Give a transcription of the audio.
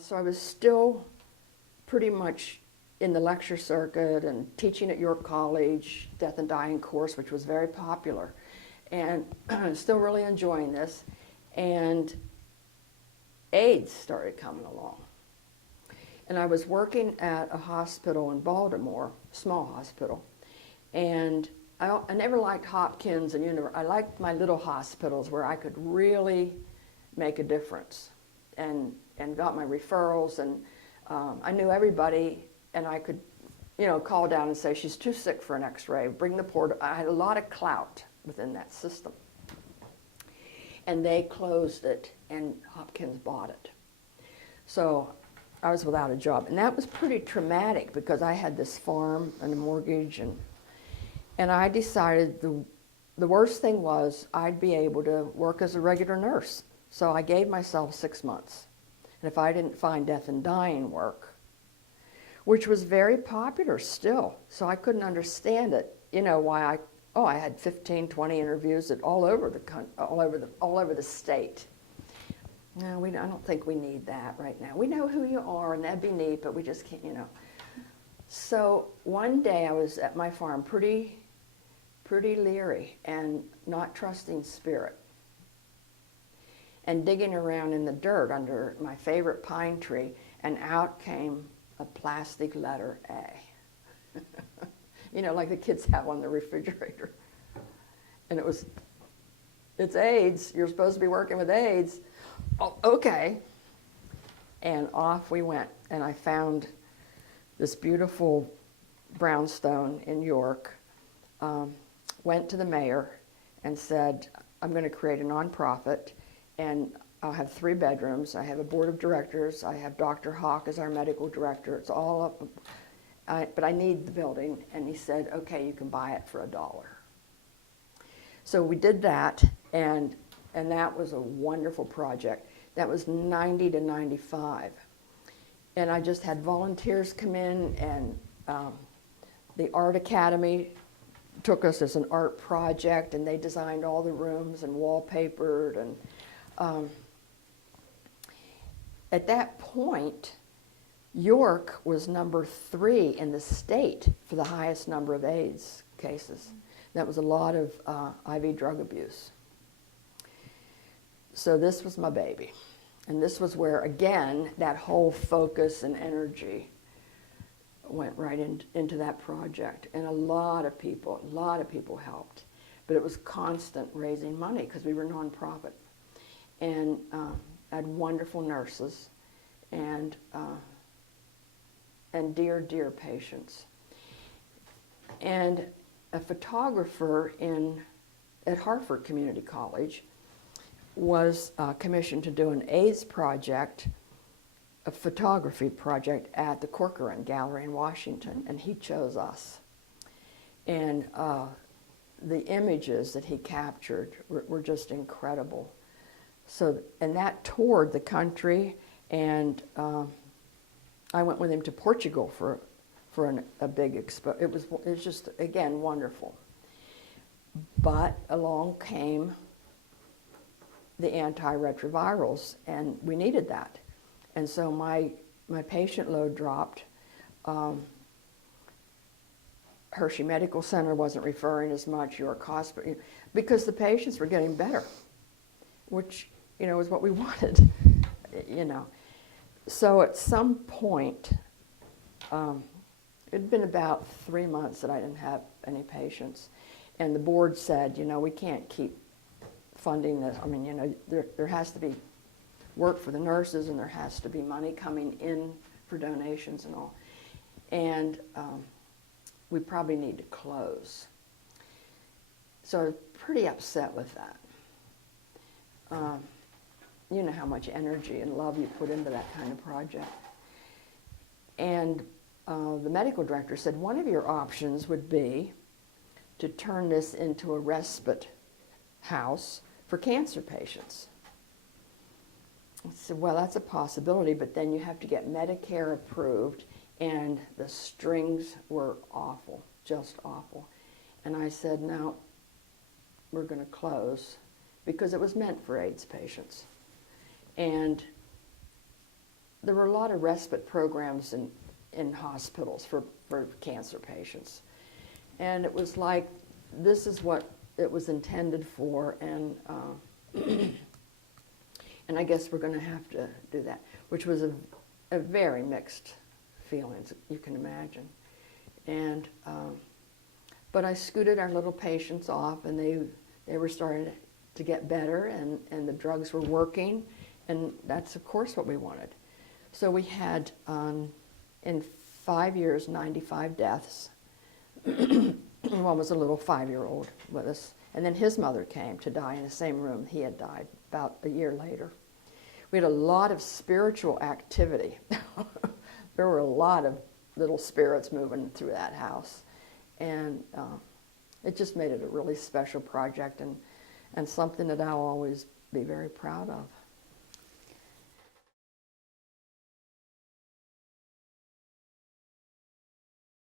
So I was still pretty much in the lecture circuit and teaching at York College, Death and Dying course, which was very popular, and still really enjoying this. And AIDS started coming along. And I was working at a hospital in Baltimore, small hospital, and I never liked Hopkins and I liked my little hospitals where I could really make a difference, and got my referrals, and I knew everybody, and I could, call down and say, she's too sick for an x-ray, bring the port. I had a lot of clout within that system. And they closed it, and Hopkins bought it. So I was without a job, and that was pretty traumatic because I had this farm and a mortgage, and I decided the worst thing was I'd be able to work as a regular nurse. So I gave myself 6 months. And if I didn't find death and dying work, which was very popular still, so I couldn't understand it, why I had 15, 20 interviews all over the state. No, I don't think we need that right now. We know who you are, and that'd be neat, but we just can't, So one day I was at my farm pretty leery and not trusting spirit, and digging around in the dirt under my favorite pine tree, and out came a plastic letter A. Like the kids have on the refrigerator. And it's AIDS. You're supposed to be working with AIDS. Oh, okay. And off we went. And I found this beautiful brownstone in York, went to the mayor and said, I'm going to create a nonprofit, and I'll have 3 bedrooms. I have a board of directors. I have Dr. Hawk as our medical director. It's all up, but I need the building. And he said, okay, you can buy it for $1. So we did that, and that was a wonderful project. That was 90 to 95. And I just had volunteers come in, and the Art Academy took us as an art project, and they designed all the rooms and wallpapered. And at that point, York was number 3 in the state for the highest number of AIDS cases. That was a lot of IV drug abuse. So this was my baby. And this was where, again, that whole focus and energy went right into that project. And a lot of people helped. But it was constant raising money because we were nonprofit. And I had wonderful nurses and dear, dear patients. And a photographer at Hartford Community College was commissioned to do an AIDS project, a photography project at the Corcoran Gallery in Washington, and he chose us. And the images that he captured were just incredible. So, and that toured the country, and I went with him to Portugal for a big expo. It was just, again, wonderful. But along came the antiretrovirals, and we needed that. And so my patient load dropped. Hershey Medical Center wasn't referring as much, York Hospital, because the patients were getting better, which, is what we wanted, So at some point, it'd been about 3 months that I didn't have any patients. And the board said, we can't keep funding this. I mean, there has to be work for the nurses, and there has to be money coming in for donations and all. And we probably need to close. So I was pretty upset with that. You know how much energy and love you put into that kind of project. And the medical director said, one of your options would be to turn this into a respite house for cancer patients. I said, well, that's a possibility, but then you have to get Medicare approved, and the strings were awful, just awful. And I said, no, we're going to close, because it was meant for AIDS patients. And there were a lot of respite programs in hospitals for cancer patients. And it was like, this is what it was intended for, and and I guess we're going to have to do that, which was a very mixed feelings, you can imagine. And but I scooted our little patients off, and they were starting to get better, and the drugs were working, and that's of course what we wanted. So we had in 5 years 95 deaths. One was a little 5-year-old with us, and then his mother came to die in the same room he had died about a year later. We had a lot of spiritual activity. There were a lot of little spirits moving through that house, and it just made it a really special project, and something that I'll always be very proud of.